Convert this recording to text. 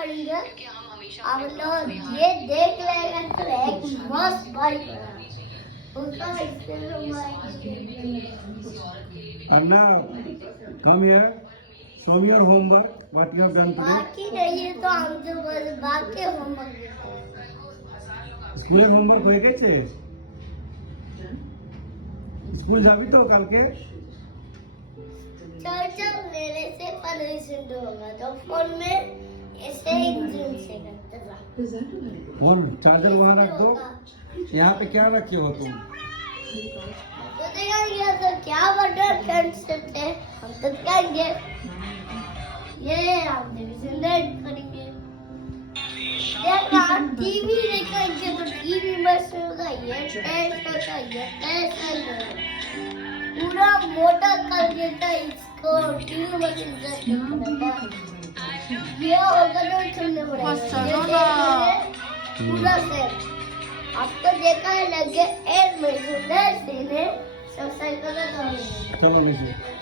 करेंगे आप लोग ये देख लेगा तो एक मस्त बाइक उसका And now, come here. Show me your homework. What you have done today. बाकी नहीं है तो हम तो बस बाकी होमवर्क স্কুলের হোমওয়ার্ক হয়ে গেছে স্কুল যাবি তো কালকে चार्जर लेने से परमिशन होगा तो फोन में ऐसे इंजन से करते था फोन चार्जर वहाँ रख दो यहाँ पे क्या रखे हो तुम तो देखेंगे तो क्या बटन कैंसिल थे हम तो कहेंगे ये हम डिवीजन रेड करेंगे देखा टीवी देखेंगे तो टीवी में से होगा ये टेस्ट होगा ये टेस्ट होगा पूरा मोटा कर देता इसको टीवी में से ये होगा तो चलने पड़ेगा पूरा सेट आपको देखा है लगे एक महीने सीने सब साइकिल का चलो नीचे